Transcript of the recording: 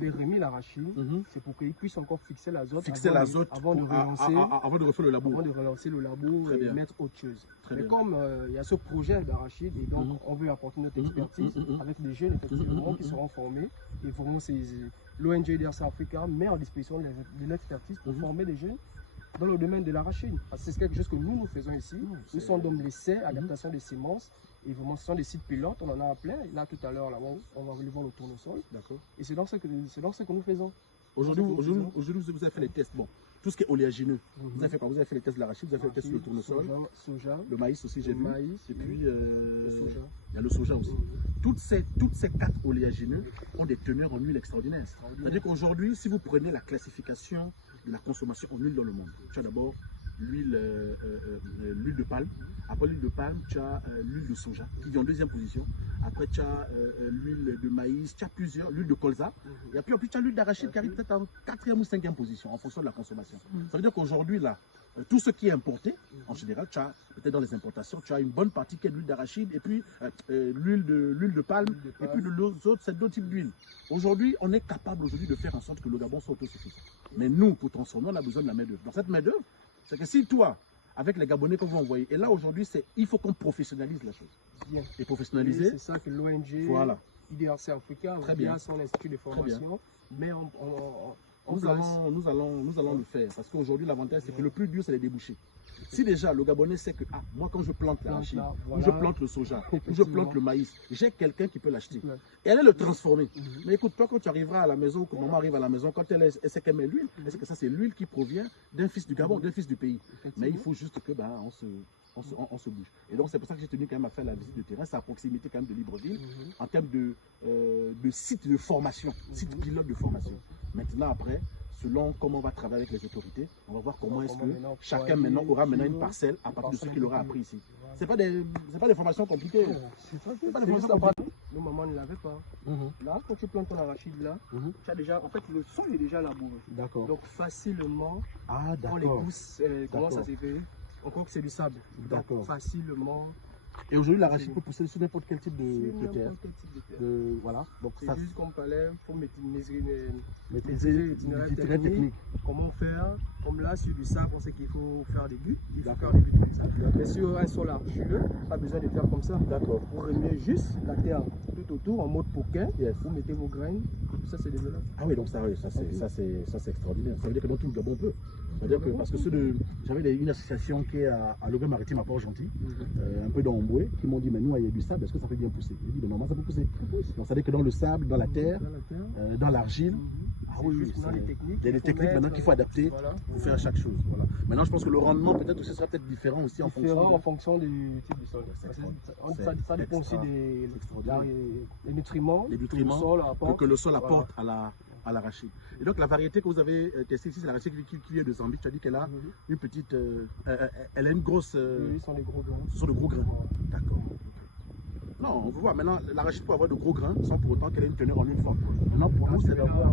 de remis l'arachide, c'est pour qu'il puisse encore fixer l'azote avant de refaire le labour. Avant de relancer le labour et mettre autre chose. Mais comme il y a ce projet d'arachide et donc on veut apporter notre expertise avec des jeunes effectivement qui seront formés et vraiment l'ONG DRC Africa met en disposition de l'expertise pour former des jeunes dans le domaine de l'arachide. C'est quelque chose que nous faisons ici. Nous sommes dans l'essai, adaptation des semences. Et vraiment, ce sont des sites pilotes, on en a plein. Là, tout à l'heure, on va relever le tournesol. D'accord. Et c'est dans ce que nous faisons. Aujourd'hui, vous avez fait les tests. Bon, tout ce qui est oléagineux, vous avez fait quoi? Vous avez fait les tests de l'arachide, vous avez fait les tests sur le tournesol, soja, le maïs aussi, j'ai vu. Et puis, le soja. Il y a le soja aussi. Toutes ces 4 oléagineux ont des teneurs en huile extraordinaires. C'est-à-dire qu'aujourd'hui, si vous prenez la classification de la consommation en huile dans le monde, tu as d'abord l'huile de palme. Après l'huile de palme, tu as l'huile de soja qui est en deuxième position. Après, tu as l'huile de maïs, tu as plusieurs, l'huile de colza. Et puis, tu as l'huile d'arachide qui arrive peut-être en 4e ou 5e position en fonction de la consommation. Ça veut dire qu'aujourd'hui, là, tout ce qui est importé, en général, tu as peut-être dans les importations, tu as une bonne partie qui est l'huile d'arachide et puis l'huile de palme et puis c'est d'autres types d'huile. Aujourd'hui, on est capable de faire en sorte que le Gabon soit autosuffisant. Mais nous, pour transformer, on a besoin de la main-d'œuvre. Dans cette main-d'œuvre, c'est que si toi, avec les Gabonais que vous envoyez, et là aujourd'hui, il faut qu'on professionnalise la chose. Bien. Et professionnaliser. C'est ça que l'ONG, IDRC Africa, via son institut de formation, mais nous allons le faire. Parce qu'aujourd'hui, l'avantage, c'est que le plus dur, c'est les débouchés. Si déjà le Gabonais sait que moi quand je plante l'arachide, ou je plante le soja, ou je plante le maïs, j'ai quelqu'un qui peut l'acheter et aller le transformer. Mais écoute, toi quand tu arriveras à la maison, quand maman arrive à la maison, quand elle sait qu'elle met l'huile, elle sait que ça c'est l'huile qui provient d'un fils du Gabon, d'un fils du pays. Mais il faut juste que on se bouge. Et donc c'est pour ça que j'ai tenu quand même à faire la visite de terrain, c'est à proximité quand même de Libreville, en termes de site de formation, site pilote de formation. Maintenant après, selon comment on va travailler avec les autorités, on va voir comment est-ce que chacun maintenant aura une parcelle à partir de ce qu'il aura appris ici. C'est pas des formations compliquées. C'est pas des formations compliquées. Nos mamans ne l'avaient pas. Là, quand tu plantes ton arachide là, tu as déjà, en fait, le sol est déjà labouré. D'accord. Donc facilement, quand les pousses commencent à s'éveiller, encore que c'est du sable. D'accord. Facilement. Et aujourd'hui, l'arachide peut pousser sur n'importe quel type de terre. Voilà. Donc c'est juste comme fallait pour maîtriser l'itinéraire technique. Comment faire? Comme là, sur du sable, on sait qu'il faut faire des buts. Il faut faire des buts comme ça. Mais sur un sol argileux, pas besoin de faire comme ça. D'accord. Vous remuez juste la terre tout autour en mode poquin. Vous mettez vos graines. Tout ça, c'est des mélanges. Ah oui, donc ça c'est extraordinaire. Ça veut dire que dans tout le Gabon, on peut. C'est-à-dire que parce que j'avais une association qui est à Loga Maritime à Port-Gentil, un peu dans Omboué, qui m'ont dit mais nous il y a du sable, est-ce que ça peut bien pousser? J'ai dit mais normalement ça peut pousser. Donc ça veut dire que dans le sable, dans la terre, dans l'argile, il y a des techniques maintenant qu'il faut adapter pour faire chaque chose. Voilà. Maintenant je pense que le rendement peut-être aussi sera peut-être différent aussi en fonction du type de sol. Ça dépend aussi des nutriments que le sol apporte à l'arachide. Et donc la variété que vous avez testée ici, c'est l'arachide qui vient de Zambie. Tu as dit qu'elle a une petite, elle a une grosse. Oui, ce sont les gros grains. Ce sont de gros grains. D'accord. Non, on veut voir maintenant, l'arachide peut avoir de gros grains sans pour autant qu'elle ait une teneur en huile forte. Maintenant pour nous, c'est d'avoir.